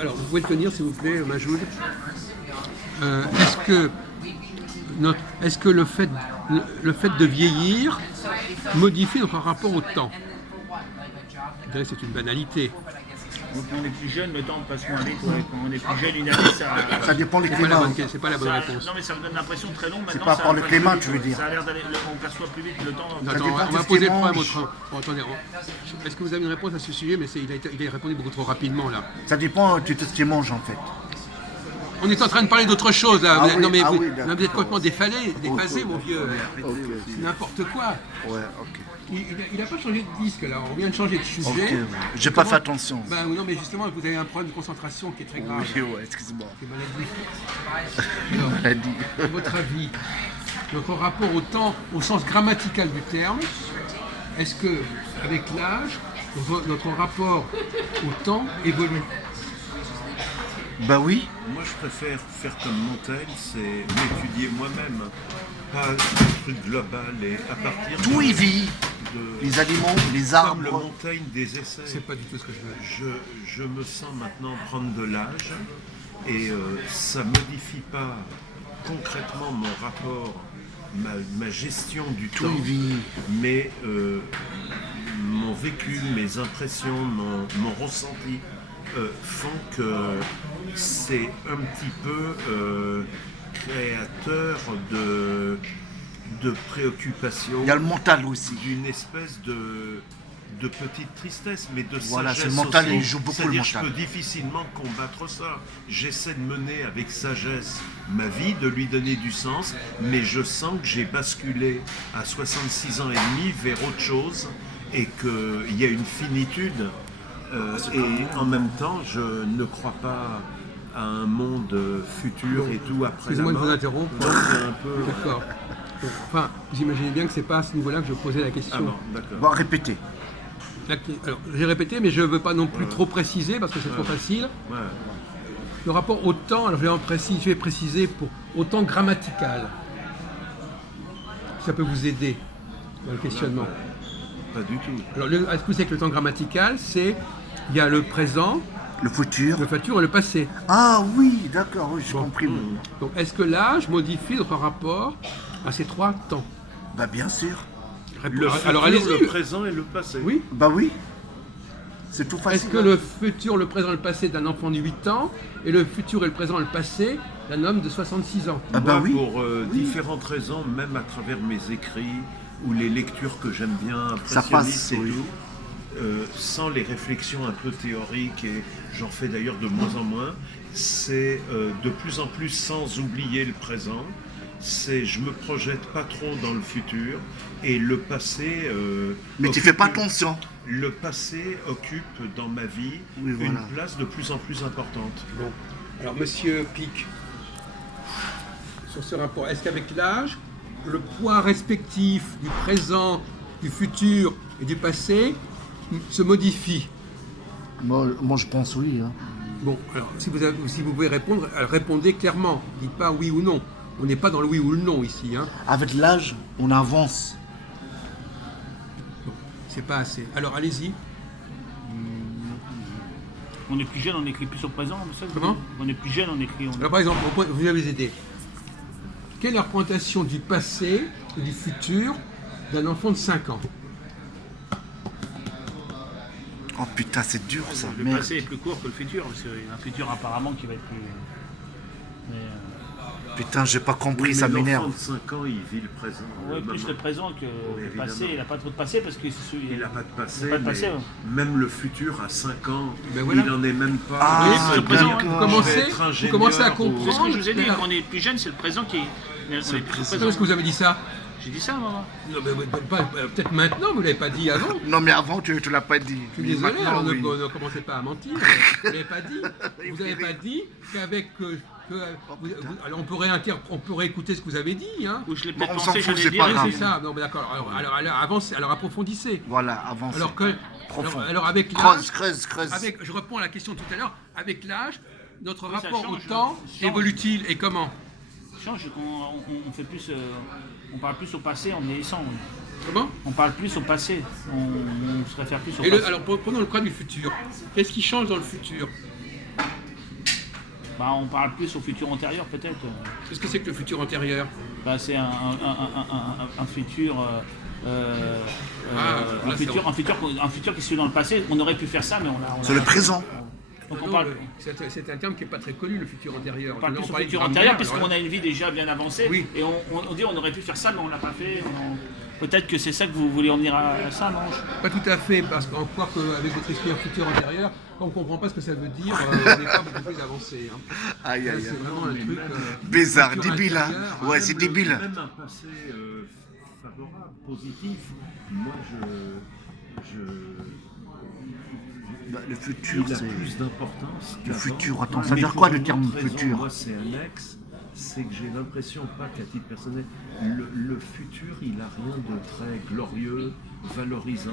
Alors, vous pouvez tenir, s'il vous plaît, Majoud. Est-ce que le fait de vieillir modifie notre rapport au temps? Je dirais que c'est une banalité. Donc, quand on est plus jeune, le temps passe moins vite. Ouais. Quand on est plus jeune, une année, Ça dépend des C'est pas, climats. c'est pas la bonne réponse. Non, mais ça me donne l'impression très long. C'est Maintenant, pas ça par va le pas climat, plus vite, tu veux ouais. dire. Ça a l'air d'aller. On perçoit plus vite le temps. Attends, dépend on de va ce poser qu'il le problème mange. autrement. Bon, attendez, est-ce que vous avez une réponse à ce sujet? Mais il a répondu beaucoup trop rapidement là. Ça dépend de ce que tu manges en fait. On est en train de parler d'autre chose là. Ah Non oui, mais ah vous, oui, non, d'accord. vous êtes complètement déphasé, mon vieux. Ok. C'est n'importe quoi. Ouais, ok. Il n'a pas changé de disque là. On vient de changer de sujet. Ok, j'ai pas fait attention. Ben non, mais justement, vous avez un problème de concentration qui est très grave. Oui, ouais, excuse-moi. C'est maladif. Alors, Maladie. à votre avis, notre rapport au temps, au sens grammatical du terme, est-ce que, avec l'âge, notre rapport au temps évolue? Bah oui. Moi, je préfère faire comme Montaigne, c'est m'étudier moi-même, pas un truc global et à partir Tout y vit. de Les aliments, les comme le arbres. Montaigne des essais. C'est pas du tout ce que je veux. Je me sens maintenant prendre de l'âge et ça modifie pas concrètement mon rapport, ma gestion du Tout temps, y vit. mais mon vécu, mes impressions, mon ressenti font que c'est un petit peu créateur de préoccupations, Il y a le mental aussi. d'une espèce de petite tristesse, mais de Voilà, sagesse c'est le mental, aussi. il joue beaucoup le C'est-à-dire, je mental. peux difficilement combattre ça. J'essaie de mener avec sagesse ma vie, de lui donner du sens, mais je sens que j'ai basculé à 66 ans et demi vers autre chose et qu'il y a une finitude. Et en même temps, je ne crois pas à un monde futur et tout après la Excusez-moi de mort. vous interrompre. Donc, c'est un peu... D'accord. Enfin, vous imaginez bien que c'est pas à ce niveau-là que je posais la question. Ah bon, d'accord. Bon, répétez. Alors, j'ai répété, mais je ne veux pas non plus trop préciser parce que c'est trop facile. Ouais. Le rapport au temps, alors je vais préciser pour au temps grammatical. Ça peut vous aider dans le questionnement. Pas du tout. Alors, est-ce que vous savez que le temps grammatical, il y a le présent, Le futur. le futur et le passé. Ah oui, d'accord, oui, j'ai Bon. compris. Donc, est-ce que l'âge modifie notre rapport à ces trois temps? Bah bien sûr. Le futur, Alors, allez-y. le présent et le passé. Oui. Bah oui. C'est tout facile. Est-ce que le futur, le présent et le passé d'un enfant de 8 ans et le futur et le présent et le passé d'un homme de 66 ans? Ah bah Moi, oui. pour différentes raisons, même à travers mes écrits ou les lectures que j'aime bien, Ça impressionnistes passe, et oui. tout, sans les réflexions un peu théoriques, et j'en fais d'ailleurs de moins en moins, c'est de plus en plus sans oublier le présent. C'est je me projette pas trop dans le futur et le passé. Mais tu fais pas attention. Le passé occupe dans ma vie Oui, voilà. une place de plus en plus importante. Bon. Alors, monsieur Pic, sur ce rapport, est-ce qu'avec l'âge, le poids respectif du présent, du futur et du passé se modifie? Moi je pense oui. Hein. Bon, alors, si vous pouvez répondre, répondez clairement. Dites pas oui ou non. On n'est pas dans le oui ou le non ici. Hein. Avec l'âge, on avance. Bon, c'est pas assez. Alors, allez-y. On est plus jeune, on écrit plus au présent. c'est ça que vous Comment dites On est plus jeune, on écrit. Alors, par exemple, vous avez aidé. Quelle est la représentation du passé et du futur d'un enfant de 5 ans? Oh putain, c'est dur ça. Le Merde. passé est plus court que le futur, parce qu'il y a un futur apparemment qui va être plus. Mais, Putain, j'ai pas compris, Oui, ça mais m'énerve. l'enfant de 5 ans, il vit le présent. ouais, Le plus moment. le présent que le évidemment. passé. Il n'a pas trop de passé parce que Il n'a pas de passé, Il n'a pas de passé, mais ouais. même le futur à 5 ans, Ben voilà. il n'en est même pas. Ah, Oui, c'est le présent, d'accord. hein. Vous Je commencez, vais être vous commencez à ingénieur ou- comprendre. c'est ce que je vous ai dit. Alors, Quand on est plus jeune, c'est le présent qui est. On est plus au Pourquoi présent. est-ce que vous avez dit ça? J'ai dit ça, maman. Non, mais peut-être maintenant, vous ne l'avez pas dit avant. Non mais avant, tu l'as pas dit. Je suis désolé, Maintenant, alors oui. ne commencez pas à mentir. Vous n'avez pas dit. Vous n'avez pas dit qu'avec. Alors on pourrait écouter ce que vous avez dit. Hein. Ou je l'ai Bon, peut-être on s'en pensé, fout, je l'ai c'est dit. pas Oui, grave. c'est ça. Non, mais d'accord. Alors avancez, alors approfondissez. Voilà, avance. Alors que. Profond. Alors avec l'âge. Creuse. Je reprends la question tout à l'heure. Avec l'âge, notre Oui, ça rapport au change, temps ça change. évolue-t-il et comment? Change, on fait plus, on parle plus au passé en vieillissant. Comment? On parle plus au passé. On se réfère plus au Et passé. alors, prenons le cas du futur. Qu'est-ce qui change dans le futur? Bah, on parle plus au futur antérieur, peut-être. Qu'est-ce que c'est que le futur antérieur? Bah, c'est un futur. Là, Un futur qui se fait dans le passé. On aurait pu faire ça, mais on a. C'est le présent. Donc Non, on parle. c'est un terme qui n'est pas très connu, le futur antérieur. On parle Là, plus au parlait de futur grammaire, antérieur parce alors qu'on là- a une vie déjà bien avancée Oui. et on dit on aurait pu faire ça mais on l'a pas fait. Peut-être que c'est ça que vous voulez en venir à ça, non? Pas tout à fait, parce qu'on croit qu'avec votre esprit en futur antérieur, on ne comprend pas ce que ça veut dire, on n'est pas beaucoup plus avancé. Hein. Aïe, Là, aïe, c'est aïe. vraiment un truc. Bizarre, futur débile, hein. intérieur, Ouais, c'est débile. Même un passé favorable, positif. Moi, Bah, le futur, il a c'est. plus d'importance. Le qu'avant. futur, attends, ça Mais veut dire pour quoi le une terme autre raison, futur? Moi, c'est un ex. C'est que j'ai l'impression, pas qu'à titre personnel, le futur, il a rien de très glorieux, valorisant.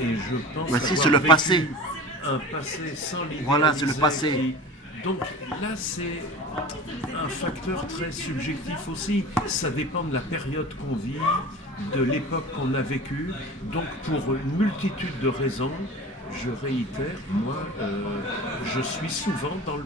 Et je pense Bah si, avoir c'est le vécu passé. un passé sans l'idéaliser. Voilà, c'est le passé. Donc là, c'est un facteur très subjectif aussi. Ça dépend de la période qu'on vit, de l'époque qu'on a vécue. Donc pour une multitude de raisons, je réitère, moi, je suis souvent dans le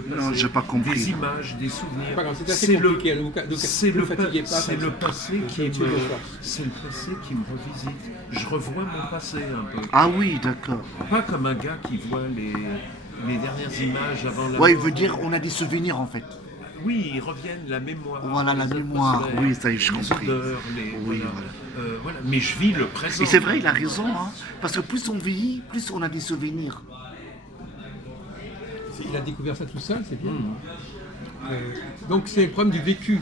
passé. Non, j'ai pas compris. Des images, des souvenirs. Pas grave, c'est assez compliqué, donc c'est ne le, fatiguez pas, c'est comme le ça. passé qui Je tire me, vos forces. c'est le passé qui me revisite. Je revois mon passé un peu. Ah oui, d'accord. Pas comme un gars qui voit les dernières images avant la Ouais, il mort. veut dire on a des souvenirs en fait. Oui, ils reviennent, la mémoire. Voilà, la les mémoire. atmosphères, Oui, ça y est, je les compris. odeurs, Oui, voilà. Voilà. Mais je vis le présent. Et c'est vrai, il a raison, hein. Parce que plus on vieillit, plus on a des souvenirs. Il a découvert ça tout seul, c'est bien. Donc c'est le problème du vécu.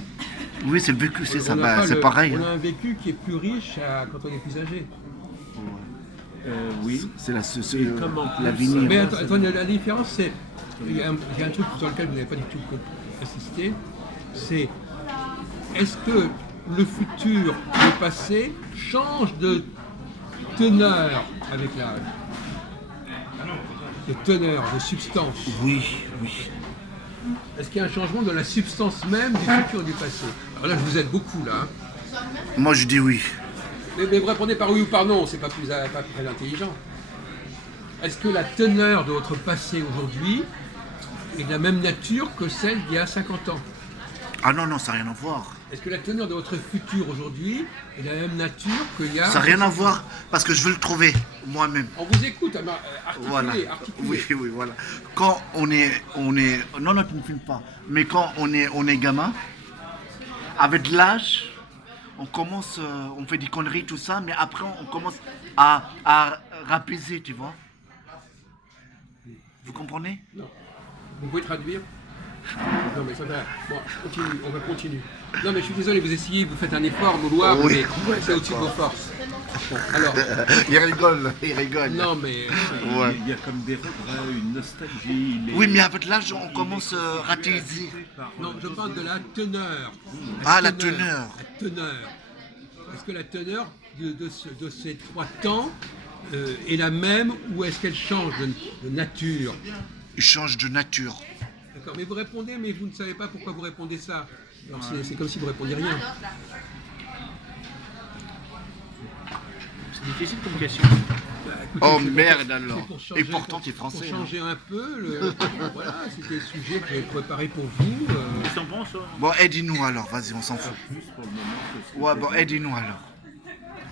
Oui, c'est le vécu, c'est ça, On n'a bah, pas c'est pareil. On a hein. un vécu qui est plus riche quand on est plus âgé. Oui. C'est la, Et comme en plus, l'avenir. Mais attendez, la différence, c'est. Il y a un truc sur lequel vous n'avez pas du tout assisté. C'est. Est-ce que le futur, le passé, change de teneur avec l'âge? De teneur, de substance. Oui, oui. Est-ce qu'il y a un changement de la substance même du futur et du passé? Alors là, je vous aide beaucoup, là. Hein. Moi, je dis oui. Mais vous répondez par oui ou par non, c'est pas très intelligent. Est-ce que la teneur de votre passé aujourd'hui est de la même nature que celle d'il y a 50 ans? Ah non, non, ça n'a rien à voir. Est-ce que la teneur de votre futur aujourd'hui est de la même nature qu'il y a... Ça n'a rien à voir parce que je veux le trouver moi-même. On vous écoute, articulez, Voilà. articulez. Oui, oui, voilà. Quand on est, non, non, tu ne filmes pas. Mais quand on est gamin, avec l'âge, on commence, on fait des conneries, tout ça, mais après on commence à rapaiser, tu vois. Vous comprenez? Non. Vous pouvez traduire? Non mais ça va. Bon, on va continuer. Non mais je suis désolé, vous essayez, vous faites un effort, Mouloir, Oui, mais ouais, c'est au-dessus de vos forces. Bon, alors, Il rigole, il rigole. non mais... Ouais. Il y a comme des regrets, une nostalgie. Oui, mais avec l'âge, on commence à rataiser. Non, je parle de la teneur. Ah, la teneur. La teneur. Est-ce que la teneur de ces 3 temps est la même ou est-ce qu'elle change de nature? Il change de nature. D'accord, mais vous répondez, mais vous ne savez pas pourquoi vous répondez ça. Alors c'est comme si vous répondiez rien. C'est difficile comme question. Bah, écoutez, Oh c'est merde pour- alors. c'est pour changer- Et pourtant, tu es Pour français. hein. changer un peu, voilà, c'était le sujet que j'avais préparé pour vous. Qu'est-ce que t'en penses, toi? Bon, aidez-nous alors, vas-y, on s'en fout. Plus pour le moment que ce que Ouais, bon, aidez-nous alors.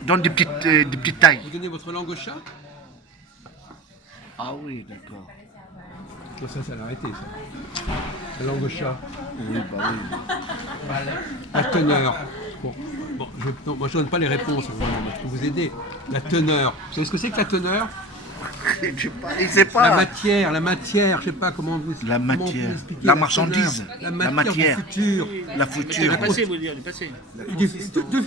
Donne des petites tailles. Vous donnez votre langue au chat? Ah oui, d'accord. Non, ça l'a arrêté, ça. La langue au chat. Oui, bah oui. La teneur. Bon, moi je donne pas les réponses, vraiment, mais je peux vous aider. La teneur. Vous savez ce que c'est que la teneur? Je sais pas, il sait La pas. matière, je sais pas comment vous. La comment matière. vous expliquer La teneur. marchandise. La La matière. matière. Du futur. La Du future. passé, vous dire, du passé. De tout.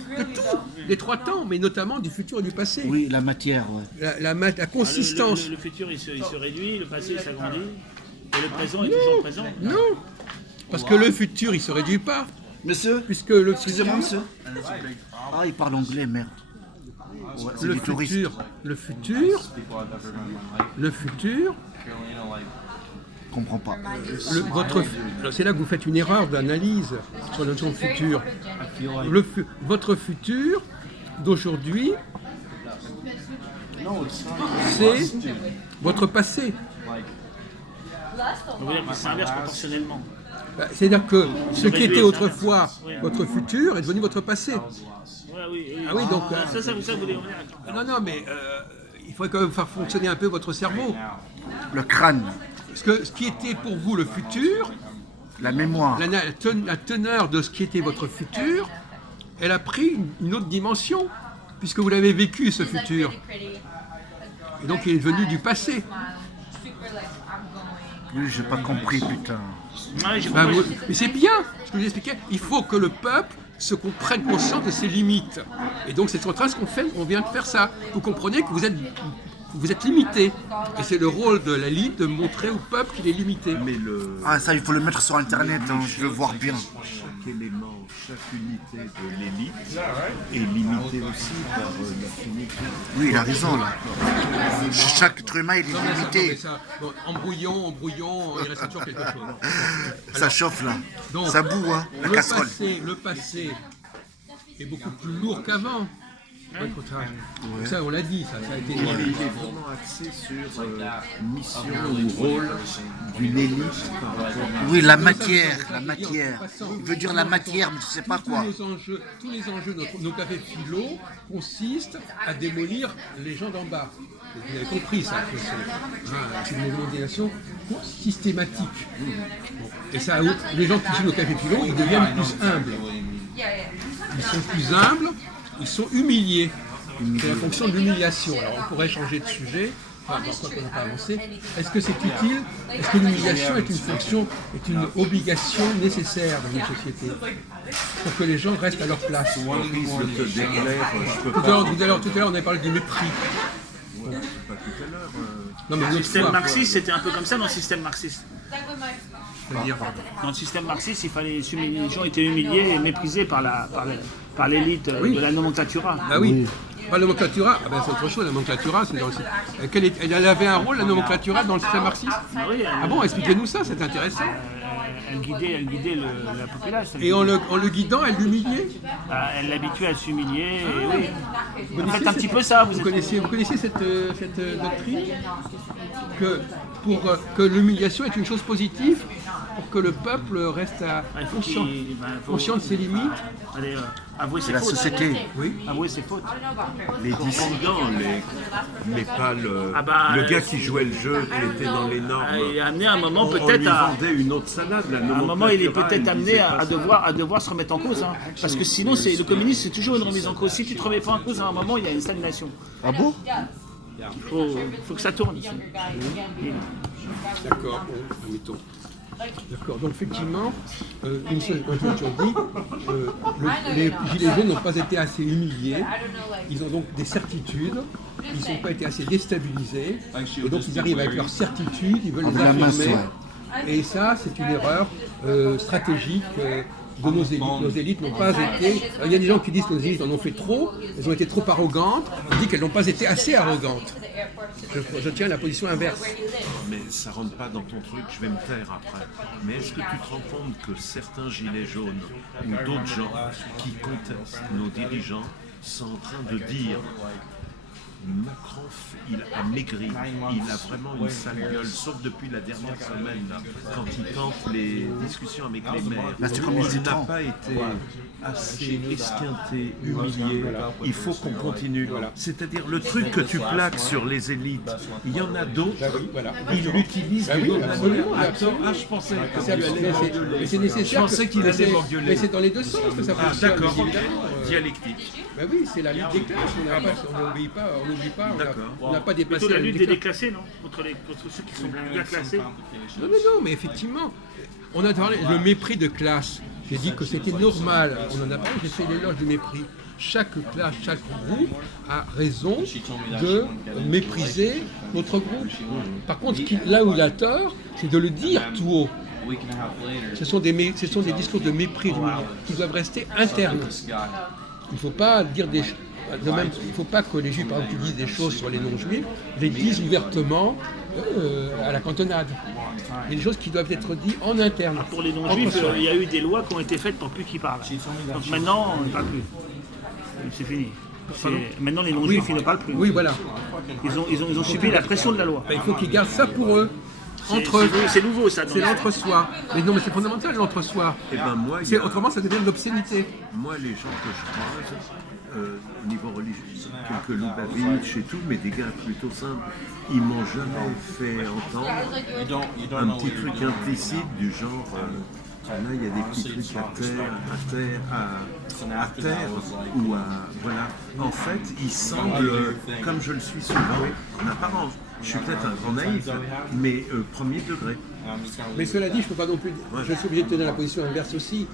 Des 3 temps, mais notamment du futur et du passé. Oui, la matière, ouais. La consistance. Le futur, il se réduit, le passé, il s'agrandit. Et le présent est toujours présent. Non. Parce que le futur, il se réduit pas. Monsieur, Puisque le excusez-moi, monsieur. Ah, il parle anglais, merde. Ouais, c'est Le des touristes. futur, Je comprends pas. c'est là que vous faites une erreur d'analyse sur la notion de futur. Votre futur d'aujourd'hui, c'est votre passé. On veut dire que c'est inverse proportionnellement. C'est-à-dire que ce qui réduit était les autrefois inverses. Oui. votre futur est devenu votre passé. Ouais, oui, oui. Ah oui, donc... Ça vous voulez en venir. non, mais il faudrait quand même faire fonctionner un peu votre cerveau. Le crâne, Parce que ce qui était pour vous le futur, la mémoire. la teneur de ce qui était votre futur, elle a pris une autre dimension, puisque vous l'avez vécu ce futur. Et donc il est devenu du passé. Oui, j'ai pas compris, putain. Ouais, j'ai Ben, compris. mais c'est bien ce que je vous expliquais. Il faut que le peuple prenne conscience de ses limites. Et donc c'est en train ce qu'on fait, on vient de faire ça. Vous comprenez que vous êtes limité. Et c'est le rôle de l'élite de montrer au peuple qu'il est limité. Mais le, Ah, ça, il faut le mettre sur Internet, hein, je veux voir bien. chaque élément, chaque unité de l'élite est limitée aussi par l'infinité. Oui, il a raison, là. Chaque être humain, il est Non, mais limité. ça, bon, embrouillon, il reste toujours quelque chose. Ça chauffe, là. Donc, Ça boue, hein, la casserole. Le passé est beaucoup plus lourd qu'avant. Ouais, contraire. Ça, on l'a dit, ça a été. Il est vraiment axé sur mission ou rôle d'une élite par rapport à... Oui, la matière, la matière. Il veut dire la matière, mais tu sais pas quoi. Tous les enjeux de nos cafés philo consistent à démolir les gens d'en bas. Vous avez compris ça, que c'est une démonisation systématique. Bon. Et ça, les gens qui suivent nos cafés philo, ils deviennent plus humbles. Ils sont plus humbles, ils sont humiliés. C'est la fonction de l'humiliation. Alors on pourrait changer de sujet. Enfin, quoi qu'on n'a pas avancé. Est-ce que c'est utile? Est-ce que l'humiliation est une fonction, est une obligation nécessaire dans une société pour que les gens restent à leur place? Maurice, je te déclare, je peux Tout pas... à l'heure, on avait parlé du mépris. Pas tout à l'heure. Non, mais Le une autre système fois. marxiste, c'était un peu comme ça dans le système marxiste. C'est-à-dire, Dans le système marxiste, les gens étaient humiliés et méprisés par l'élite de la nomenclatura. ah oui. Pas la nomenclatura, ah ben c'est autre chose, la nomenclatura, c'est dans le... Elle avait un rôle, la nomenclatura, dans le système marxiste? Ah oui, Ah bon, expliquez-nous ça, c'est intéressant. elle guidait la population. Et en le guidant, elle l'humiliait. Elle l'habituait à s'humilier. Et oui. Vous connaissez faites un petit peu ça. Vous connaissez cette doctrine que l'humiliation est une chose positive pour que le peuple reste conscient de ses limites. Allez, avouer ses La fautes. société. Oui. Avouer ses fautes. Les dissidents, mais pas le gars qui jouait le jeu, qui était dans les normes. Il est amené à un moment On lui peut-être à... vendait une autre salade, la À un moment, il est nomenclatura, peut-être il amené disait à pas ça. devoir se remettre en cause. Hein. Parce que sinon, le communisme, c'est toujours une remise en cause. Si tu ne te remets pas en cause, à un moment, il y a une stagnation. Ah bon? Il faut que ça tourne ici. D'accord, bon, admettons. D'accord, donc effectivement, une chose on dit, les gilets jaunes n'ont pas été assez humiliés, ils ont donc des certitudes, ils n'ont pas été assez déstabilisés, et donc ils arrivent avec leurs certitudes, ils veulent les Avec la masse, affirmer, ouais. et ça c'est une erreur stratégique de nos élites. Nos élites n'ont pas été, il y a des gens qui disent que nos élites en ont fait trop, elles ont été trop arrogantes, on dit qu'elles n'ont pas été assez arrogantes. Je tiens à la position inverse. Mais ça rentre pas dans ton truc, je vais me taire après. Mais est-ce que tu te rends compte que certains gilets jaunes ou d'autres gens qui contestent nos dirigeants sont en train de dire Macron, il a maigri, il a vraiment une sale gueule, sauf depuis la dernière semaine, là, quand il tente les discussions avec les maires. Là, c'est comme les Il n'a citrons. pas été assez esquinté, humilié. Il faut qu'on continue. C'est-à-dire le truc que tu plaques sur les élites, il y en a d'autres, ils l'utilisent d'une autre manière. Attends, je pensais Mais c'est nécessaire. Je pensais qu'il allait m'engueuler. Mais c'est dans les deux sens que ça Ah, fonctionne. d'accord, ok. évidemment. Dialectique. Ben oui, c'est la lutte des classes. On n'oublie pas, D'accord. on n'a pas dépassé Plutôt la lutte des classes. déclassés, non contre ceux qui sont bien classés. Non, mais effectivement, on a parlé le mépris de classe. J'ai dit que c'était normal. On en a parlé, j'ai fait l'éloge du mépris. Chaque classe, chaque groupe a raison de mépriser notre groupe. Par contre, là où il a tort, c'est de le dire tout haut. Ce sont des discours de mépris qui doivent rester internes. Il ne faut pas dire des choses. De même, il ne faut pas que les juifs, par exemple, qui disent des choses sur les non-juifs, les disent ouvertement à la cantonade. Il y a des choses qui doivent être dites en interne. Pour les non-juifs, il y a eu des lois qui ont été faites pour plus qu'ils parlent. Donc maintenant, on ne parle plus. C'est fini. Maintenant, les non-juifs, ils ne parlent plus. Oui, voilà. Ils ont subi la pression de la loi. Il faut qu'ils gardent ça pour eux. Entre eux. C'est nouveau, ça. C'est l'entre-soi. Mais non, mais c'est fondamental, l'entre-soi. Et ben moi, Autrement, ça devient de l'obscénité. moi, les gens que je croise, au niveau religieux, quelques Lubavitch et tout, mais des gars plutôt simples, ils m'ont jamais fait entendre un petit truc implicite du genre là il y a des petits trucs à terre ou à voilà. En fait, il semble, comme je le suis souvent, en apparence, je suis peut-être un grand naïf, mais premier degré. Mais cela dit, je ne peux pas non plus. Je suis obligé de tenir la position inverse aussi.